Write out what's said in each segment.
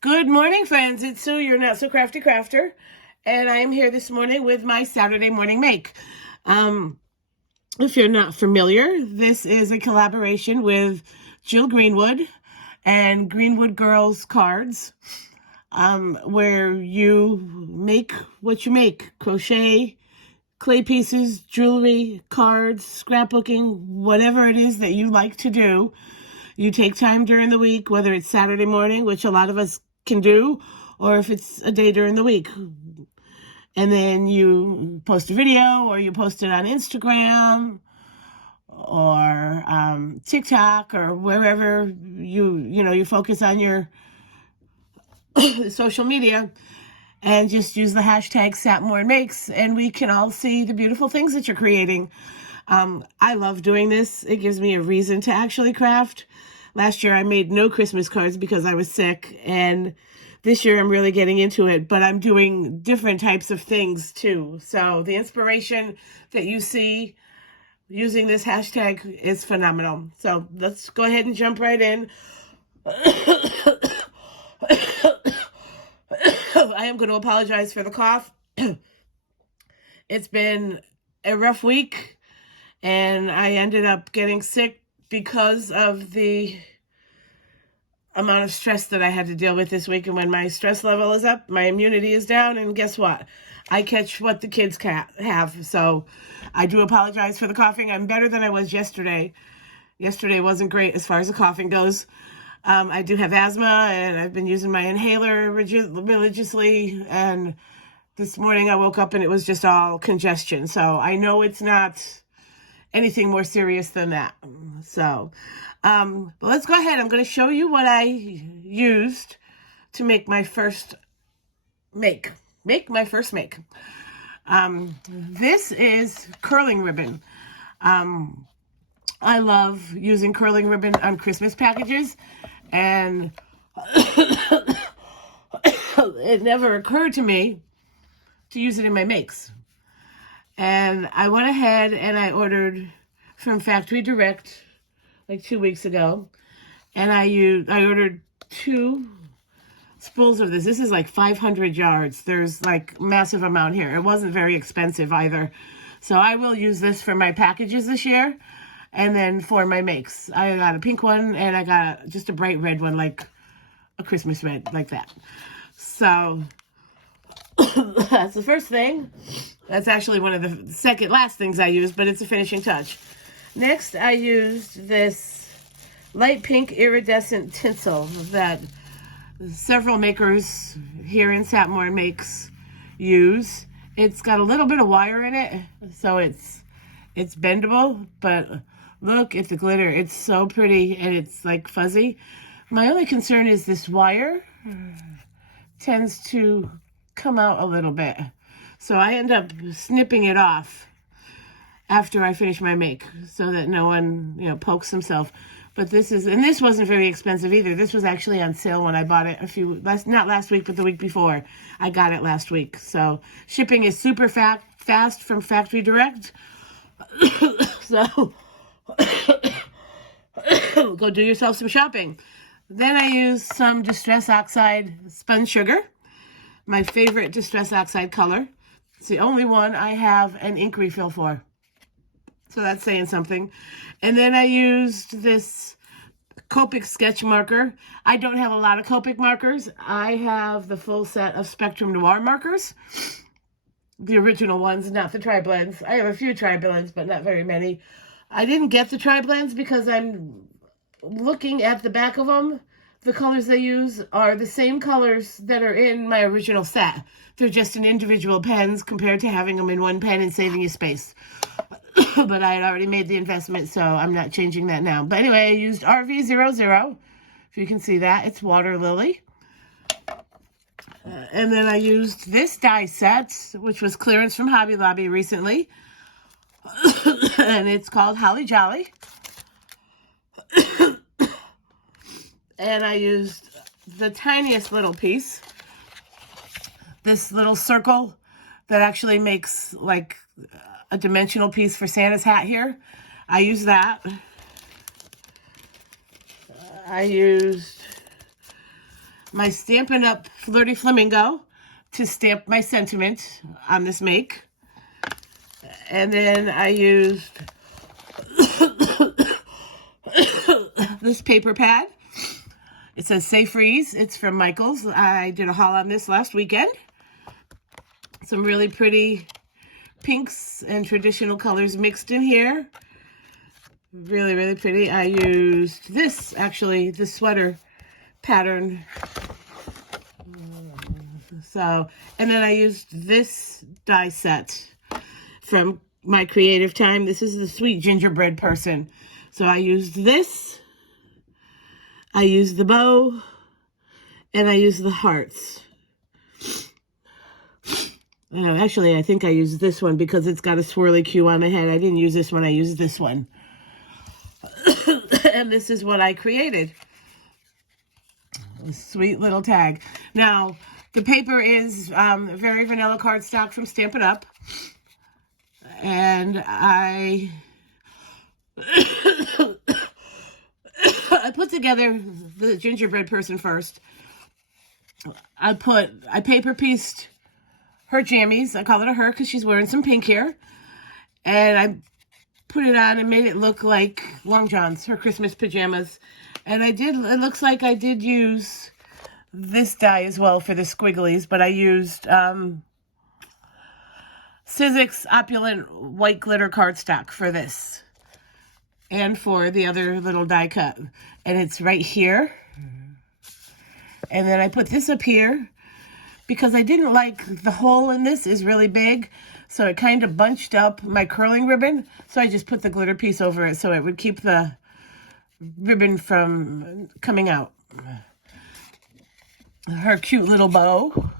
Good morning, friends. It's Sue, your Not So Crafty Crafter, and I am here this morning with my Saturday morning make. If you're not familiar, this is a collaboration with Jill Greenwood and Greenwood Girls Cards, where you make what you make: crochet, clay pieces, jewelry, cards, scrapbooking, whatever it is that you like to do. You take time during the week, whether it's Saturday morning, which a lot of us can do, or if it's a day during the week. And then you post a video, or you post it on Instagram or TikTok, or wherever you focus on your social media, and just use the hashtag #SatMoreMakes, and we can all see the beautiful things that you're creating. I love doing this. It gives me a reason to actually craft. Last year I made no Christmas cards because I was sick, and this year I'm really getting into it, but I'm doing different types of things too. So the inspiration that you see using this hashtag is phenomenal. So let's go ahead and jump right in. I am going to apologize for the cough. It's been a rough week, and I ended up getting sick because of the amount of stress that I had to deal with this week. And when my stress level is up, my immunity is down, and guess what? I catch what the kids have. So I do apologize for the coughing. I'm better than I was yesterday. Yesterday wasn't great as far as the coughing goes. I do have asthma, and I've been using my inhaler religiously, and this morning I woke up and it was just all congestion. So I know it's not anything more serious than that. So, but let's go ahead. I'm going to show you what I used to make my first make. This is curling ribbon. I love using curling ribbon on Christmas packages, and it never occurred to me to use it in my makes. And I went ahead and I ordered from Factory Direct like 2 weeks ago, and I ordered 2 spools of this. This is like 500 yards. There's like massive amount here. It wasn't very expensive either. So I will use this for my packages this year, and then for my makes. I got a pink one, and I got just a bright red one, like a Christmas red, like that. So that's the first thing. That's actually one of the second last things I used, but it's a finishing touch. Next, I used this light pink iridescent tinsel that several makers here in Satmore Makes use. It's got a little bit of wire in it, so it's bendable, but look at the glitter. It's so pretty, and it's like fuzzy. My only concern is this wire tends to come out a little bit. So I end up snipping it off after I finish my make so that no one, pokes himself. But this wasn't very expensive either. This was actually on sale when I bought it not last week, but the week before. I got it last week. So shipping is super fast from Factory Direct. So go do yourself some shopping. Then I used some Distress Oxide Spun Sugar, my favorite Distress Oxide color. It's the only one I have an ink refill for. So that's saying something. And then I used this Copic sketch marker. I don't have a lot of Copic markers. I have the full set of Spectrum Noir markers. The original ones, not the tri-blends. I have a few tri-blends, but not very many. I didn't get the tri-blends because I'm looking at the back of them. The colors they use are the same colors that are in my original set. They're just in individual pens compared to having them in one pen and saving you space. But I had already made the investment, so I'm not changing that now. But anyway, I used RV00. If you can see that, it's Water Lily. And then I used this die set, which was clearance from Hobby Lobby recently. And it's called Holly Jolly. And I used the tiniest little piece, this little circle that actually makes like a dimensional piece for Santa's hat here. I used that. I used my Stampin' Up! Flirty Flamingo to stamp my sentiment on this make. And then I used this paper pad. It says Safe Freeze. It's from Michaels. I did a haul on this last weekend. Some really pretty pinks and traditional colors mixed in here. Really, really pretty. I used this, actually, the sweater pattern. So, and then I used this die set from my creative time. This is the Sweet Gingerbread person. So I used this. I used the bow. And I used the hearts. Actually, I think I used this one because it's got a swirly Q on the head. I didn't use this one. I used this one. And this is what I created. A sweet little tag. Now, the paper is very vanilla cardstock from Stampin' Up. And I put together the gingerbread person first. I paper pieced her jammies. I call it a her because she's wearing some pink here. And I put it on and made it look like long johns, her Christmas pajamas. And it looks like I did use this die as well for the squigglies, but I used Sizzix Opulent White Glitter cardstock for this. And for the other little die cut. And it's right here. And then I put this up here because I didn't like the hole in this is really big. So it kind of bunched up my curling ribbon. So I just put the glitter piece over it so it would keep the ribbon from coming out. Her cute little bow.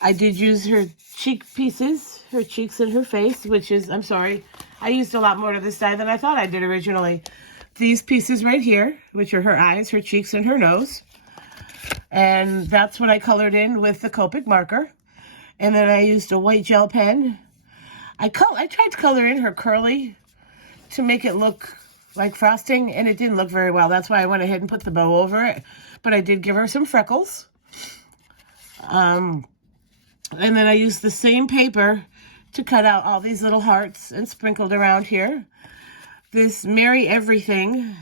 I did use her cheek pieces, her cheeks and her face, which is, I'm sorry, I used a lot more of this die than I thought I did originally. These pieces right here, which are her eyes, her cheeks, and her nose. And that's what I colored in with the Copic marker. And then I used a white gel pen. I tried to color in her curly to make it look like frosting, and it didn't look very well. That's why I went ahead and put the bow over it. But I did give her some freckles. And then I used the same paper to cut out all these little hearts and sprinkled around here. This Merry Everything,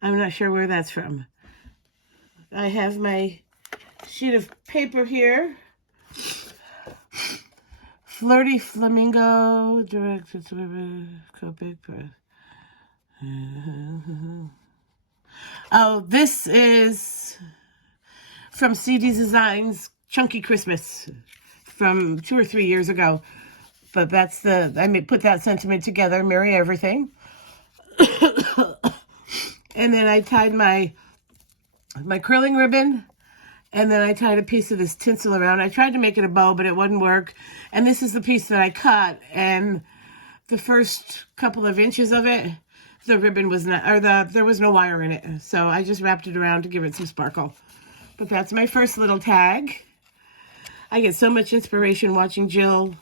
I'm not sure where that's from. I have my sheet of paper here. Flirty Flamingo, directed to Copic. Oh, this is from CD Designs Chunky Christmas from 2 or 3 years ago. But that's I put that sentiment together, Merry Everything. And then I tied my curling ribbon. And then I tied a piece of this tinsel around. I tried to make it a bow, but it wouldn't work. And this is the piece that I cut. And the first couple of inches of it, the ribbon was not, there was no wire in it. So I just wrapped it around to give it some sparkle. But that's my first little tag. I get so much inspiration watching Jill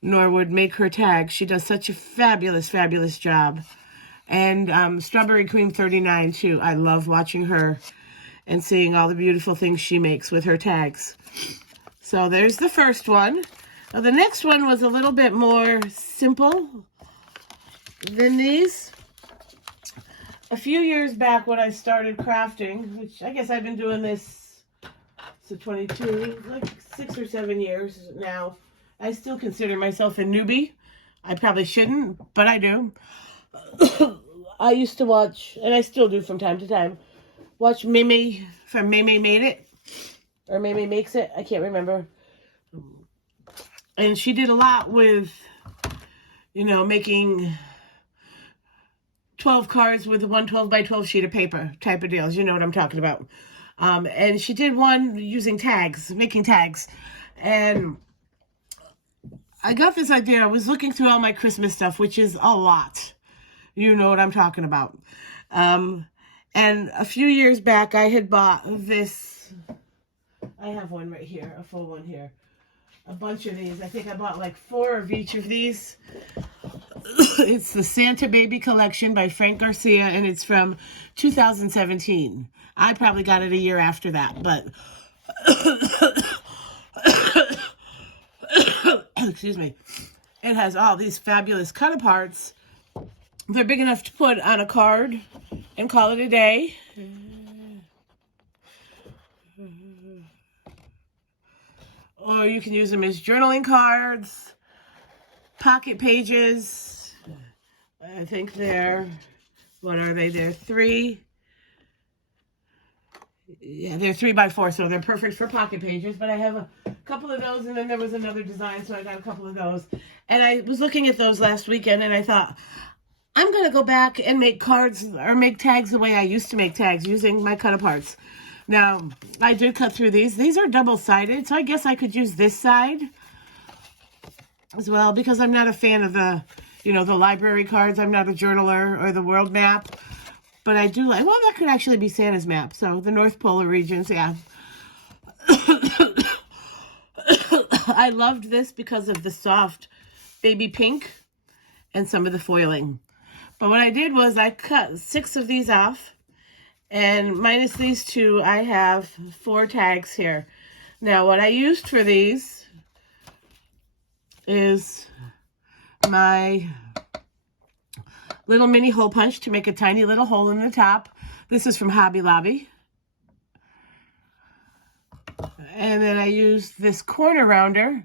Norwood make her tag. She does such a fabulous, fabulous job. And Strawberry Cream 39 too. I love watching her and seeing all the beautiful things she makes with her tags. So there's the first one. Now the next one was a little bit more simple than these. A few years back when I started crafting, which I guess I've been doing this, so 22, like 6 or 7 years now. I still consider myself a newbie. I probably shouldn't, but I do. I used to watch, and I still do from time to time, watch Mimi from Mimi Made It, or Mimi Makes It, I can't remember. And she did a lot with, making 12 cards with a 112 by 12 sheet of paper type of deals. You know what I'm talking about. And she did one using tags, making tags. And I got this idea. I was looking through all my Christmas stuff, which is a lot. You know what I'm talking about. And a few years back, I had bought this. I have one right here, a full one here. A bunch of these. I think I bought like 4 of each of these. It's the Santa Baby Collection by Frank Garcia, and it's from 2017. I probably got it a year after that, but excuse me. It has all these fabulous cut-aparts. They're big enough to put on a card and call it a day. Or you can use them as journaling cards, pocket pages. I think they're, what are they? They're 3. Yeah, they're 3x4, so they're perfect for pocket pages. But I have a couple of those, and then there was another design, so I got a couple of those. And I was looking at those last weekend, and I thought, I'm going to go back and make cards or make tags the way I used to make tags using my cut-aparts. Now, I did cut through these. These are double-sided, so I guess I could use this side as well, because I'm not a fan of the, the library cards. I'm not a journaler or the world map. But I do like, well, that could actually be Santa's map. So the North Polar regions, yeah. I loved this because of the soft baby pink and some of the foiling. But what I did was I cut 6 of these off. And minus these 2, I have 4 tags here. Now, what I used for these is my little mini hole punch to make a tiny little hole in the top. This is from Hobby Lobby. And then I used this corner rounder.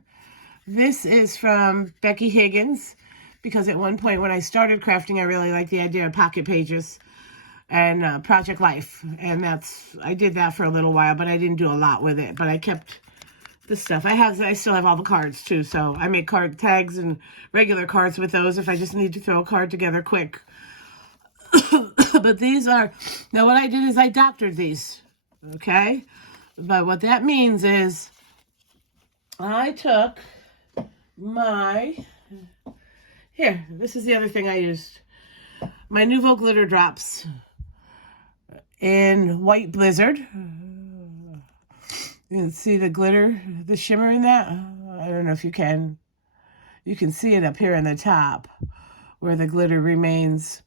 This is from Becky Higgins, because at one point when I started crafting, I really liked the idea of pocket pages and Project Life. And I did that for a little while, but I didn't do a lot with it. But I kept the stuff. I still have all the cards too, so I make card tags and regular cards with those if I just need to throw a card together quick. But these are, now what I did is I doctored these, okay? But what that means is I took here, this is the other thing I used, my Nouveau glitter drops in White Blizzard. You can see the glitter, the shimmer in that. I don't know if you can. You can see it up here in the top where the glitter remains.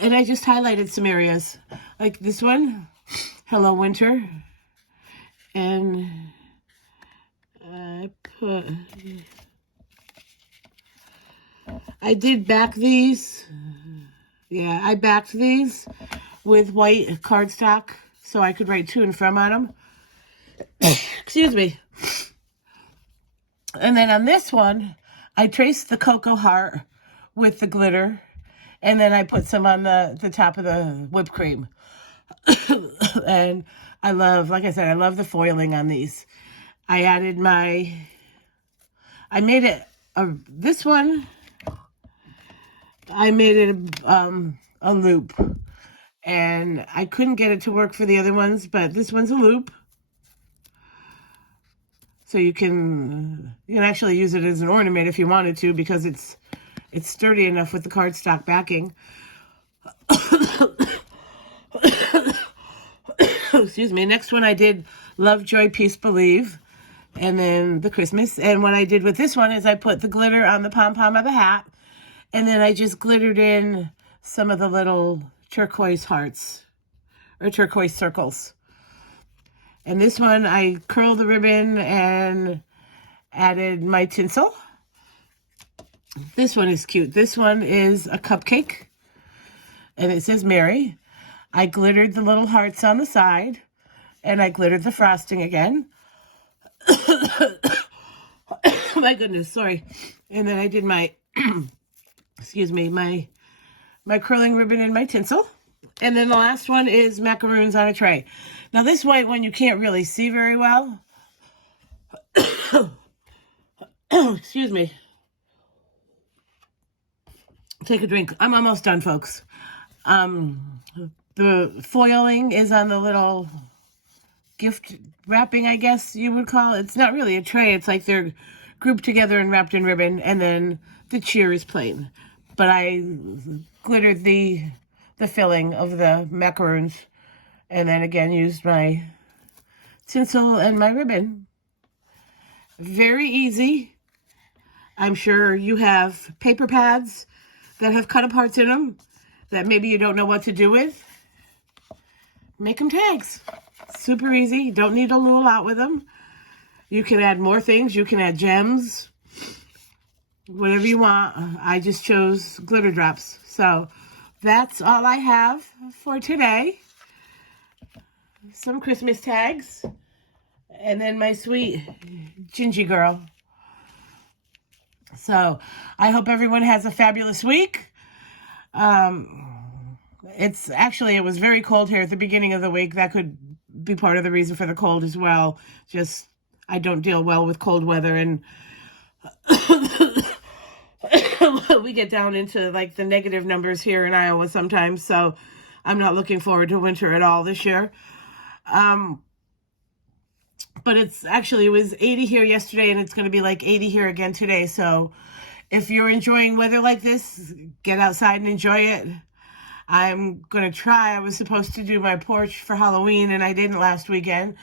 And I just highlighted some areas. Like this one, Hello Winter. And I did back these. Yeah, I backed these with white cardstock so I could write to and from on them. Excuse me. And then on this one, I traced the cocoa heart with the glitter, and then I put some on the top of the whipped cream. And I love, like I said, I love the foiling on these. I made it, this one, I made it a loop. And I couldn't get it to work for the other ones, but this one's a loop. So you can actually use it as an ornament if you wanted to, because it's sturdy enough with the cardstock backing. Excuse me. Next one I did Love, Joy, Peace, Believe, and then the Christmas. And what I did with this one is I put the glitter on the pom-pom of the hat, and then I just glittered in some of the little turquoise hearts or turquoise circles. And this one, I curled the ribbon and added my tinsel. This one is cute. This one is a cupcake, and it says Mary. I glittered the little hearts on the side, and I glittered the frosting again. My goodness, sorry. And then I did my, excuse me, my curling ribbon and my tinsel. And then the last one is macaroons on a tray. Now this white one you can't really see very well. Excuse me. Take a drink. I'm almost done, folks. The foiling is on the little gift wrapping, I guess you would call it. It's not really a tray. It's like they're grouped together and wrapped in ribbon, and then the cheer is plain. But I glittered the filling of the macaroons, and then again used my tinsel and my ribbon. Very easy. I'm sure you have paper pads that have cut aparts in them that maybe you don't know what to do with. Make them tags. Super easy. You don't need a rule out with them. You can add more things. You can add gems. Whatever you want. I just chose glitter drops. So that's all I have for today. Some Christmas tags. And then my sweet Gingy girl. So I hope everyone has a fabulous week. It was very cold here at the beginning of the week. That could be part of the reason for the cold as well. Just, I don't deal well with cold weather, and we get down into like the negative numbers here in Iowa sometimes. So I'm not looking forward to winter at all this year. But it was 80 here yesterday, and it's going to be like 80 here again today. So if you're enjoying weather like this, get outside and enjoy it. I'm going to try. I was supposed to do my porch for Halloween, and I didn't last weekend.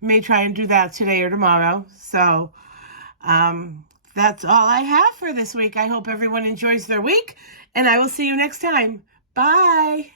May try and do that today or tomorrow. So that's all I have for this week. I hope everyone enjoys their week, and I will see you next time. Bye.